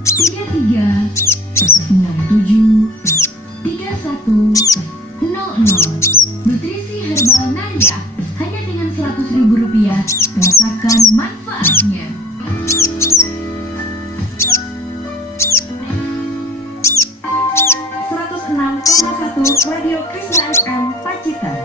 67 Nutrisi Herbal Naria hanya dengan Rp100.000. Rasakan manfaatnya. 106,1 Radio Krisna FM Pacitan.